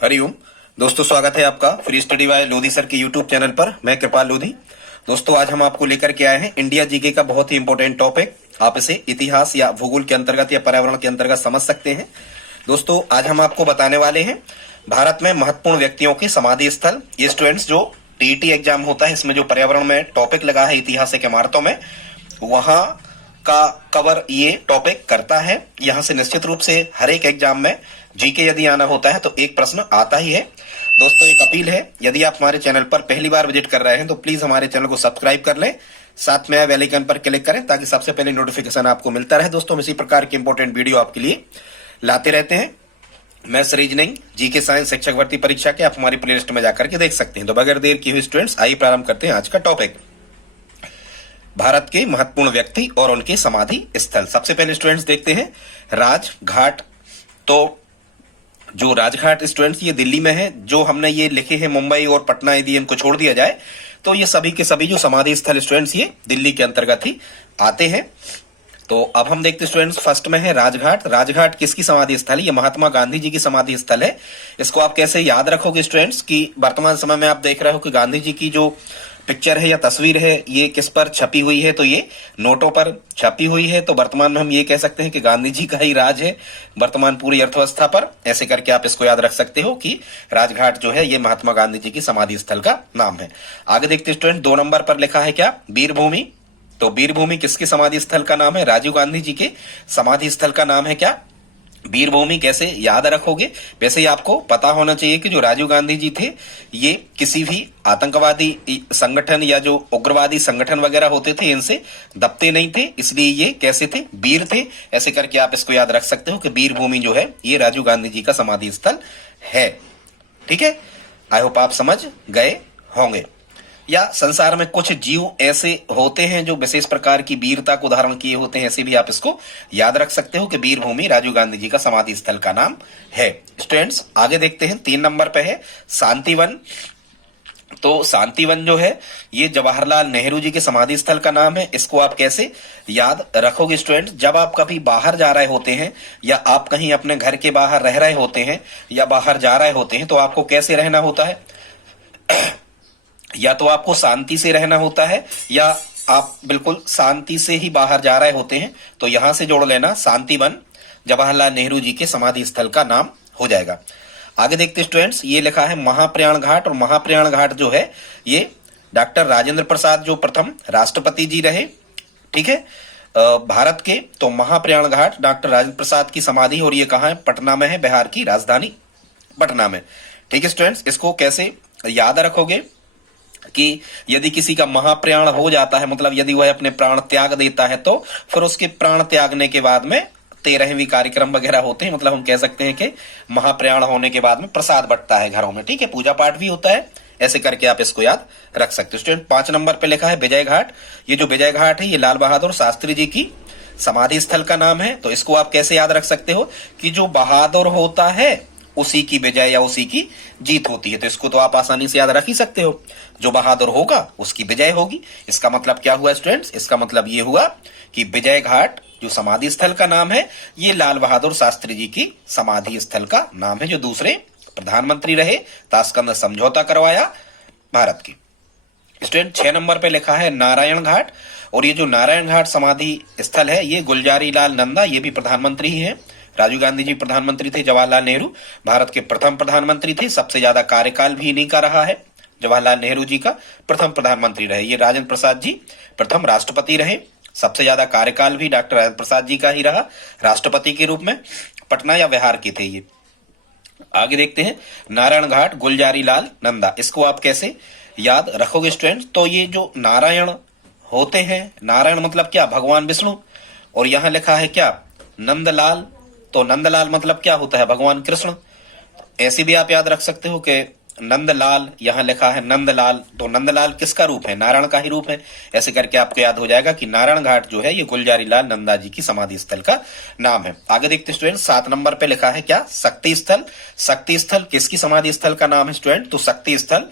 हरिओम दोस्तों, स्वागत है आपका free study bye Lodhi sir के यूट्यूब चैनल पर। मैं कृपाल लोधी। दोस्तों, आज हम आपको लेकर के आए हैं इंडिया जीके का बहुत ही इंपॉर्टेंट टॉपिक। आप इसे इतिहास या भूगोल के अंतर्गत या पर्यावरण के अंतर्गत समझ सकते हैं। दोस्तों, आज हम आपको बताने वाले हैं भारत में महत्वपूर्ण व्यक्तियों के समाधि स्थल। ये स्टूडेंट्स जो टीईटी एग्जाम होता है, इसमें जो पर्यावरण में टॉपिक लगा है ऐतिहासिक इमारतों में, वहां का कवर ये टॉपिक करता है। यहां से निश्चित रूप से हर एक एग्जाम में जीके यदि आना होता है तो एक प्रश्न आता ही है। दोस्तों, एक अपील है, यदि आप हमारे चैनल पर पहली बार विजिट कर रहे हैं तो प्लीज हमारे चैनल को सब्सक्राइब कर लें, साथ में बेल आइकन पर क्लिक करें ताकि सबसे पहले नोटिफिकेशन आपको मिलता रहे। दोस्तों, हम इसी प्रकार के इंपॉर्टेंट वीडियो आपके लिए लाते रहते हैं। मैथ्स, रीजनिंग, जीके, साइंस, शिक्षक भर्ती परीक्षा के आप हमारी प्लेलिस्ट में जाकर के देख सकते हैं। तो बगैर देर किए हुए स्टूडेंट्स, आइए प्रारंभ करते हैं आज का टॉपिक, भारत के महत्वपूर्ण व्यक्ति और उनके समाधि स्थल। सबसे पहले स्टूडेंट्स देखते हैं राजघाट। तो जो राजघाट स्टूडेंट्स ये दिल्ली में है, जो हमने ये लिखे हैं मुंबई और पटना, यदि इनको छोड़ दिया जाए तो ये सभी के सभी जो समाधि स्थल स्टूडेंट्स ये दिल्ली के अंतर्गत ही आते हैं। तो अब हम देखते हैं स्टूडेंट्स, फर्स्ट में है राजघाट। राजघाट किसकी समाधि स्थल है? ये महात्मा गांधी जी की समाधि स्थल है। इसको आप कैसे याद रखोगे स्टूडेंट्स कि वर्तमान समय में आप देख रहे हो कि गांधी जी की जो पिक्चर है या तस्वीर है ये किस पर छपी हुई है? तो ये नोटों पर छपी हुई है। तो वर्तमान में हम ये कह सकते हैं कि गांधी जी का ही राज है वर्तमान पूरी अर्थव्यवस्था पर। ऐसे करके आप इसको याद रख सकते हो कि राजघाट जो है ये महात्मा गांधी जी की समाधि स्थल का नाम है। आगे देखते स्टूडेंट, 2 नंबर पर लिखा है क्या? वीरभूमि। तो वीरभूमि किसके समाधि स्थल का नाम है? राजीव गांधी जी के समाधि स्थल का नाम है क्या? वीरभूमि। कैसे याद रखोगे? वैसे ही आपको पता होना चाहिए कि जो राजीव गांधी जी थे ये किसी भी आतंकवादी संगठन या जो उग्रवादी संगठन वगैरह होते थे इनसे दबते नहीं थे, इसलिए ये कैसे थे? वीर थे। ऐसे करके आप इसको याद रख सकते हो कि वीरभूमि जो है ये राजीव गांधी जी का समाधि स्थल है। ठीक है, आई होप आप समझ गए होंगे। या संसार में कुछ जीव ऐसे होते हैं जो विशेष प्रकार की वीरता को धारण किए होते हैं, ऐसे भी आप इसको याद रख सकते हो कि वीरभूमि राजीव गांधी जी का समाधि स्थल का नाम है। स्टूडेंट्स, आगे देखते हैं, 3 नंबर पे है शांतिवन। तो शांतिवन जो है ये जवाहरलाल नेहरू जी के समाधि स्थल का नाम है। इसको आप कैसे याद रखोगे स्टूडेंट? जब आप कभी बाहर जा रहे होते हैं या आप कहीं अपने घर के बाहर रह रहे होते हैं या बाहर जा रहे होते हैं तो आपको कैसे रहना होता है? या तो आपको शांति से रहना होता है या आप बिल्कुल शांति से ही बाहर जा रहे होते हैं। तो यहां से जोड़ लेना, शांतिवन जवाहरलाल नेहरू जी के समाधि स्थल का नाम हो जाएगा। आगे देखते स्टूडेंट्स, ये लिखा है महाप्रयाण घाट। और महाप्रयाण घाट जो है ये डॉक्टर राजेंद्र प्रसाद जो प्रथम राष्ट्रपति जी रहे, ठीक है, भारत के। तो महाप्रयाण घाट डॉक्टर राजेंद्र प्रसाद की समाधि, और ये कहाँ है? पटना में है, बिहार की राजधानी पटना में। ठीक है स्टूडेंट्स, इसको कैसे याद रखोगे कि यदि किसी का महाप्रयाण हो जाता है, मतलब यदि वह अपने प्राण त्याग देता है, तो फिर उसके प्राण त्यागने के बाद में 13वीं कार्यक्रम वगैरह होते हैं। मतलब हम कह सकते हैं कि महाप्रयाण होने के बाद में प्रसाद बंटता है घरों में, ठीक है, पूजा पाठ भी होता है। ऐसे करके आप इसको याद रख सकते हो। स्टूडेंट, 5 नंबर पे लिखा है विजय घाट। ये जो विजय घाट है ये लाल बहादुर शास्त्री जी की समाधि स्थल का नाम है। तो इसको आप कैसे याद रख सकते हो कि जो बहादुर होता है उसी की विजय या उसी की जीत होती है। तो इसको तो आप आसानी से याद रख ही सकते हो, जो बहादुर होगा उसकी विजय होगी। इसका मतलब क्या हुआ स्टूडेंट्स? इसका मतलब ये हुआ कि विजय घाट जो समाधि स्थल का नाम है ये लाल बहादुर शास्त्री जी की समाधि स्थल का नाम है, जो दूसरे प्रधानमंत्री रहे, ताशकंद समझौता करवाया भारत की। स्टूडेंट, 6 नंबर पे लिखा है नारायण घाट। और ये जो नारायण घाट समाधि स्थल है ये गुलजारी लाल नंदा, ये भी प्रधानमंत्री ही है। राजीव गांधी जी प्रधानमंत्री थे, जवाहरलाल नेहरू भारत के प्रथम प्रधानमंत्री थे। सबसे ज्यादा कार्यकाल भी इन्हीं का रहा है, जवाहरलाल नेहरू जी का प्रथम प्रधानमंत्री रहे। ये राजेंद्र प्रसाद जी प्रथम राष्ट्रपति रहे। सबसे ज्यादा कार्यकाल भी डॉक्टर राजेंद्र प्रसाद जी का ही रहा, राष्ट्रपति के रूप में। पटना या बिहार के थे ये। आगे देखते हैं नारायण घाट गुलजारी लाल नंदा। इसको आप कैसे याद रखोगे स्टूडेंट? तो ये जो नारायण होते हैं, नारायण मतलब क्या? भगवान विष्णु। और यहां लिखा है क्या? नंदलाल। तो नंदलाल मतलब क्या होता है? भगवान कृष्ण। ऐसे भी आप याद रख सकते हो कि नंदलाल, यहां लिखा है नंदलाल। तो नंदलाल किसका रूप है? नारायण का ही रूप है। ऐसे करके आपको याद हो जाएगा कि नारायण घाट जो है ये गुलजारी लाल नंदा जी की समाधि स्थल का नाम है। आगे देखते स्टूडेंट, 7 नंबर पे लिखा है क्या? शक्ति स्थल। शक्ति स्थल किसकी समाधि स्थल का नाम है स्टूडेंट? तो शक्ति स्थल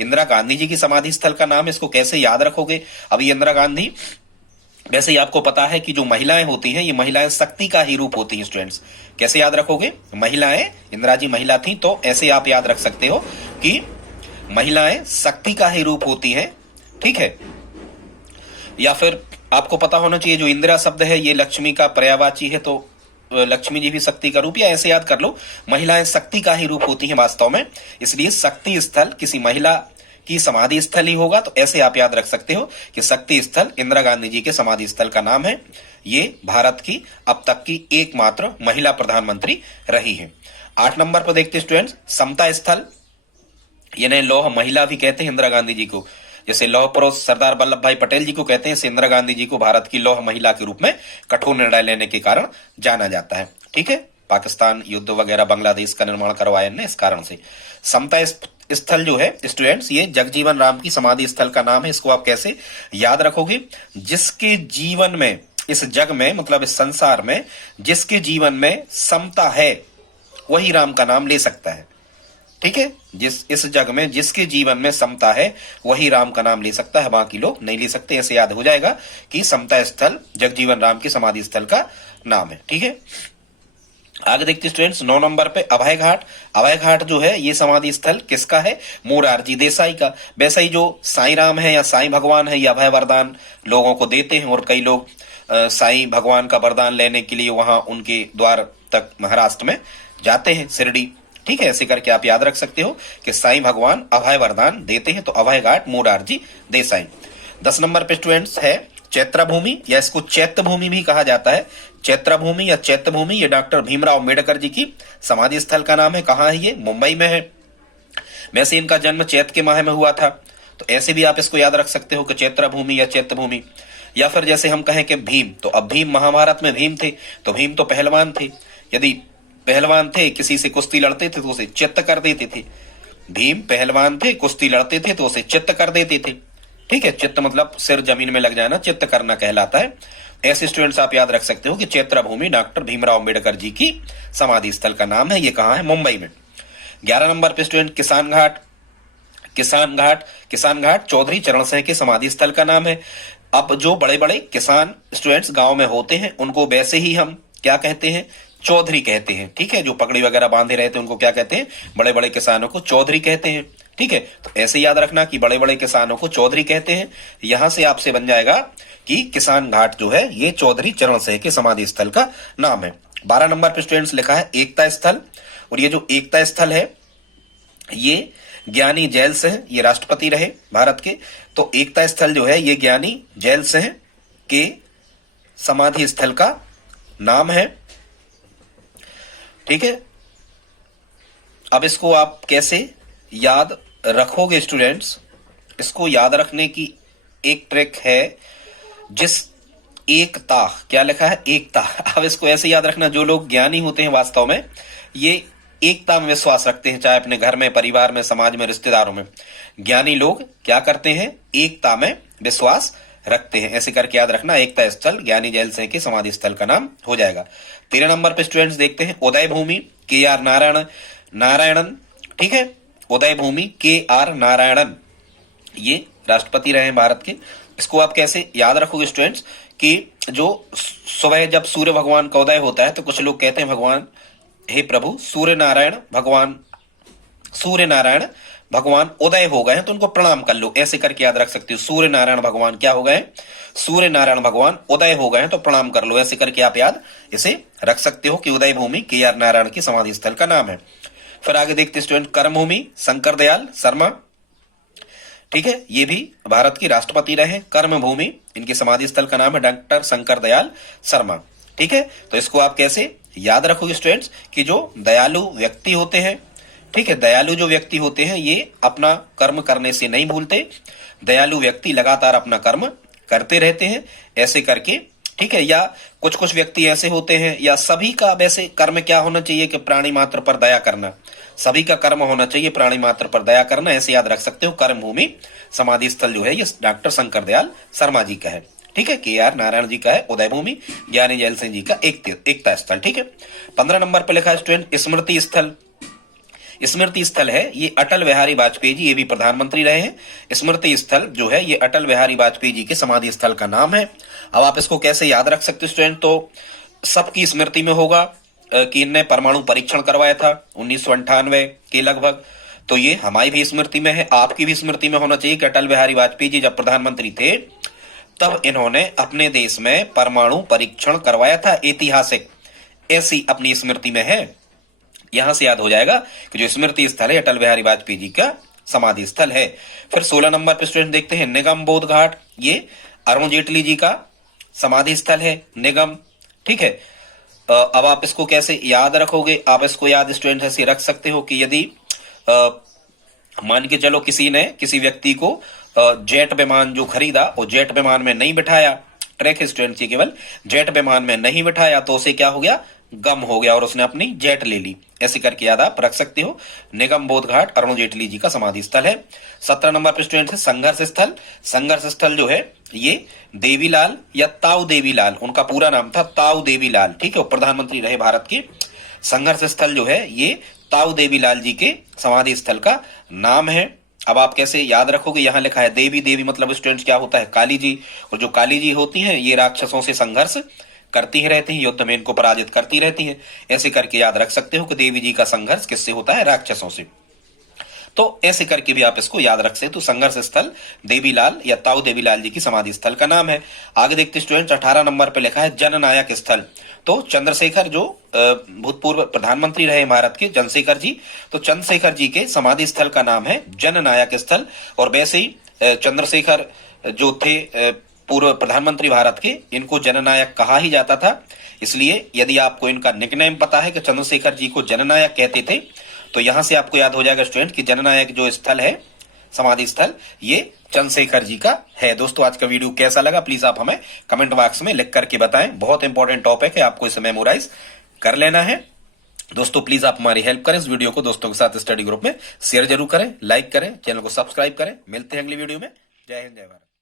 इंदिरा गांधी जी की समाधि स्थल का नाम है। इसको कैसे याद रखोगे? अभी इंदिरा गांधी वैसे ही आपको पता है कि जो महिलाएं होती हैं, ये महिलाएं शक्ति का ही रूप होती हैं स्टूडेंट्स। कैसे याद रखोगे? महिलाएं, इंदिरा जी महिला थी, तो ऐसे आप याद रख सकते हो कि महिलाएं शक्ति का ही रूप होती हैं, ठीक है। या फिर आपको पता होना चाहिए जो इंदिरा शब्द है ये लक्ष्मी का पर्यायवाची है, तो लक्ष्मी जी भी शक्ति का रूप, या ऐसे याद कर लो महिलाएं शक्ति का ही रूप होती हैं वास्तव में, इसलिए शक्ति स्थल किसी महिला की समाधि स्थल ही होगा। तो ऐसे आप याद रख सकते हो कि शक्ति स्थल इंदिरा गांधी जी के समाधि स्थल का नाम है। ये भारत की अब तक की एकमात्र महिला प्रधानमंत्री रही है। 8 नंबर पर देखते स्टूडेंट्स, समता स्थल, यानी लौह महिला भी कहते हैं इंदिरा गांधी जी को। जैसे लौह पुरुष सरदार वल्लभ भाई पटेल जी को कहते हैं, इंदिरा गांधी जी को भारत की लौह महिला के रूप में कठोर निर्णय लेने के कारण जाना जाता है, ठीक है। पाकिस्तान युद्ध वगैरह बांग्लादेश का निर्माण करवाया ने, इस कारण से। समता स्थल जो है स्टूडेंट्स, ये जगजीवन राम की समाधि स्थल का नाम है। इसको आप कैसे याद रखोगे? जिसके जीवन में, इस जग में, मतलब इस संसार में जिसके जीवन में समता है वही राम का नाम ले सकता है, ठीक है। इस जग में जिसके जीवन में समता है वही राम का नाम ले सकता है, बाकी लोग नहीं ले सकते। ऐसे याद हो जाएगा कि समता स्थल जगजीवन राम की समाधि स्थल का नाम है, ठीक है। आगे देखते स्टूडेंट्स, 9 नंबर पे अभय घाट। अभय घाट जो है ये समाधि स्थल किसका है? मोरारजी देसाई का। वैसे ही जो साईं राम है या साईं भगवान है, ये अभय वरदान लोगों को देते हैं, और कई लोग साईं भगवान का वरदान लेने के लिए वहां उनके द्वार तक महाराष्ट्र में जाते हैं, शिरडी, ठीक है। ऐसे करके आप याद रख सकते हो कि साईं भगवान अभय वरदान देते हैं, तो अभय घाट मोरारजी देसाई। 10 नंबर पे स्टूडेंट्स है चैत्रा भूमि, या इसको चैत्य भूमि भी कहा जाता है। चैत्रा भूमि या चैत्य भूमि, ये डॉक्टर भीमराव अम्बेडकर जी की समाधि स्थल का नाम है। कहाँ है ये? मुंबई में है। वैसे इनका जन्म चैत के माह में हुआ था, तो ऐसे भी आप इसको याद रख सकते हो कि चैत्रा भूमि या चैत्य भूमि। या फिर जैसे हम कहें कि भीम, तो अब भीम महाभारत में भीम थे, तो भीम तो पहलवान थे। यदि पहलवान थे, किसी से कुश्ती लड़ते थे तो उसे चित्त कर देते थे। भीम पहलवान थे, कुश्ती लड़ते थे तो उसे चित्त कर देते थे, ठीक है। चित्त मतलब सिर जमीन में लग जाना, चित्त करना कहलाता है। ऐसे स्टूडेंट्स आप याद रख सकते हो कि चैत्रा भूमि डॉक्टर भीमराव अम्बेडकर जी की समाधि स्थल का नाम है। ये कहाँ है? मुंबई में। 11 नंबर पे स्टूडेंट किसान घाट। किसान घाट चौधरी चरण सिंह के समाधि स्थल का नाम है। अब जो बड़े बड़े किसान स्टूडेंट्स गांव में होते हैं उनको वैसे ही हम क्या कहते हैं? चौधरी कहते हैं, ठीक है। जो पगड़ी वगैरह बांधे रहते हैं उनको क्या कहते हैं? बड़े बड़े किसानों को चौधरी कहते हैं, ठीक है। तो ऐसे याद रखना कि बड़े बड़े किसानों को चौधरी कहते हैं। यहां से आपसे बन जाएगा कि किसान घाट जो है ये चौधरी चरण सिंह के समाधि स्थल का नाम है। 12 नंबर पे स्टूडेंट्स लिखा है एकता स्थल, और ये जो एकता स्थल है ये ज्ञानी जैल सिंह, ये राष्ट्रपति रहे भारत के, तो एकता स्थल जो है ये ज्ञानी जैल सिंह के समाधि स्थल का नाम है, ठीक है। अब इसको आप कैसे याद रखोगे स्टूडेंट्स? इसको याद रखने की एक ट्रिक है, जिस एकता, क्या लिखा है? एकता। अब इसको ऐसे याद रखना, जो लोग ज्ञानी होते हैं वास्तव में ये एकता में विश्वास रखते हैं, चाहे अपने घर में, परिवार में, समाज में, रिश्तेदारों में। ज्ञानी लोग क्या करते हैं? एकता में विश्वास रखते हैं। ऐसे करके याद रखना, एकता स्थल ज्ञानी जैल सिंह के समाधि स्थल का नाम हो जाएगा। 13 नंबर पे स्टूडेंट्स देखते हैं उदय भूमि KR नारायणन, ठीक है। उदय भूमि KR नारायणन, ये राष्ट्रपति रहे हैं भारत के। इसको आप कैसे याद रखोगे स्टूडेंट्स? कि जो सुबह जब सूर्य भगवान का उदय होता है तो कुछ लोग कहते हैं भगवान, हे प्रभु सूर्य नारायण भगवान उदय हो गए हैं तो उनको प्रणाम कर लो। ऐसे करके याद रख सकते हो, सूर्य नारायण भगवान क्या हो गए? सूर्य नारायण भगवान उदय हो गए हैं तो प्रणाम कर लो। ऐसे करके आप याद इसे रख सकते हो कि उदय भूमि KR नारायण की समाधि स्थल का नाम है। फिर आगे देखते स्टूडेंट कर्म भूमि शंकर दयाल शर्मा, ठीक है। ये भी भारत की राष्ट्रपति रहे। कर्म भूमि इनकी समाधि स्थल का नाम है डॉक्टर शंकर दयाल शर्मा, ठीक है। तो इसको आप कैसे याद रखोगे स्टूडेंट्स? कि जो दयालु व्यक्ति होते हैं, ठीक है, दयालु जो व्यक्ति होते हैं ये अपना कर्म करने से नहीं भूलते। दयालु व्यक्ति लगातार अपना कर्म करते रहते हैं, ऐसे करके, ठीक है। या कुछ कुछ व्यक्ति ऐसे होते हैं, या सभी का वैसे कर्म क्या होना चाहिए कि प्राणी मात्र पर दया करना। सभी का कर्म होना चाहिए प्राणी मात्र पर दया करना। ऐसे याद रख सकते हो। कर्म भूमि समाधि स्थल जो है ये डॉक्टर शंकर दयाल शर्मा जी का है, ठीक है। KR नारायण जी का है उदय भूमि, ज्ञानी जैल सिंह जी का एकता स्थल, ठीक है। 15 नंबर पर लिखा है स्टूडेंट स्मृति स्थल। स्मृति स्थल है ये अटल बिहारी वाजपेयी जी, ये भी प्रधानमंत्री रहे हैं। स्मृति स्थल जो है ये अटल बिहारी वाजपेयी जी के समाधि स्थल का नाम है। अब आप इसको कैसे याद रख सकते हो स्टूडेंट, तो सबकी स्मृति में होगा कि इनने परमाणु परीक्षण करवाया था 1998 के लगभग। तो ये हमारी भी स्मृति में है, आपकी भी स्मृति में होना चाहिए कि अटल बिहारी वाजपेयी जी जब प्रधानमंत्री थे तब इन्होंने अपने देश में परमाणु परीक्षण करवाया था, ऐतिहासिक, ऐसी अपनी स्मृति में है। यहां से याद हो जाएगा कि जो स्मृति स्थल है अटल बिहारी वाजपेयी जी का समाधि स्थल है। फिर 16 नंबर पे स्टूडेंट देखते हैं निगम बोध घाट, ये अरुण जेटली जी का समाधि स्थल है निगम, ठीक है। अब आप इसको कैसे याद रखोगे, आप इसको याद स्टूडेंट ऐसे रख सकते हो कि यदि मान के चलो किसी ने किसी व्यक्ति को जेट विमान जो खरीदा वो जेट विमान में नहीं बिठाया, ट्रैक स्टूडेंट की केवल जेट विमान में नहीं बिठाया तो उसे क्या हो गया, गम हो गया और उसने अपनी जेट ले ली। ऐसे करके याद आप रख सकते हो। निगम बोध घाट अरुण जेटली जी का समाधि स्थल है। 17 नंबर पे स्टूडेंट है संघर्ष स्थल। संघर्ष स्थल जो है ये देवीलाल या ताऊ देवीलाल, उनका पूरा नाम था ताऊ देवीलाल, ठीक है, वो प्रधानमंत्री रहे भारत के। संघर्ष स्थल जो है ये ताऊ देवीलाल जी के समाधि स्थल का नाम है। अब आप कैसे याद रखोगे, यहां लिखा है देवी, देवी मतलब स्टूडेंट्स क्या होता है, काली जी, और जो काली जी होती हैं ये राक्षसों से संघर्ष करती ही रहती हैं, युद्ध में इनको पराजित करती रहती हैं। ऐसे करके याद रख सकते हो कि देवी जी का संघर्ष किससे होता है, राक्षसों से। तो ऐसे करके भी आप इसको याद रख सकते हो। तो संघर्ष स्थल देवीलाल या ताऊ देवीलाल जी की समाधि स्थल का नाम है। आगे देखते स्टूडेंट 18 नंबर पे लिखा है जननायक स्थल। तो चंद्रशेखर जो भूतपूर्व प्रधानमंत्री रहे भारत के, चंद्रशेखर जी, तो चंद्रशेखर जी के समाधि स्थल का नाम है जननायक स्थल। और वैसे ही चंद्रशेखर जो थे पूर्व प्रधानमंत्री भारत के, इनको जननायक कहा ही जाता था। इसलिए यदि आपको इनका निकनेम पता है कि चंद्रशेखर जी को जननायक कहते थे तो यहां से आपको याद हो जाएगा स्टूडेंट कि जननायक जो स्थल है समाधि स्थल ये चंद्रशेखर जी का है। दोस्तों आज का वीडियो कैसा लगा प्लीज आप हमें कमेंट बॉक्स में लिख करके बताएं। बहुत इंपॉर्टेंट टॉपिक है, आपको इसे मेमोराइज कर लेना है। दोस्तों प्लीज आप हमारी हेल्प करें, इस वीडियो को दोस्तों के साथ स्टडी ग्रुप में शेयर जरूर करें, लाइक करें, चैनल को सब्सक्राइब करें। मिलते हैं अगली वीडियो में। जय हिंद जय भारत।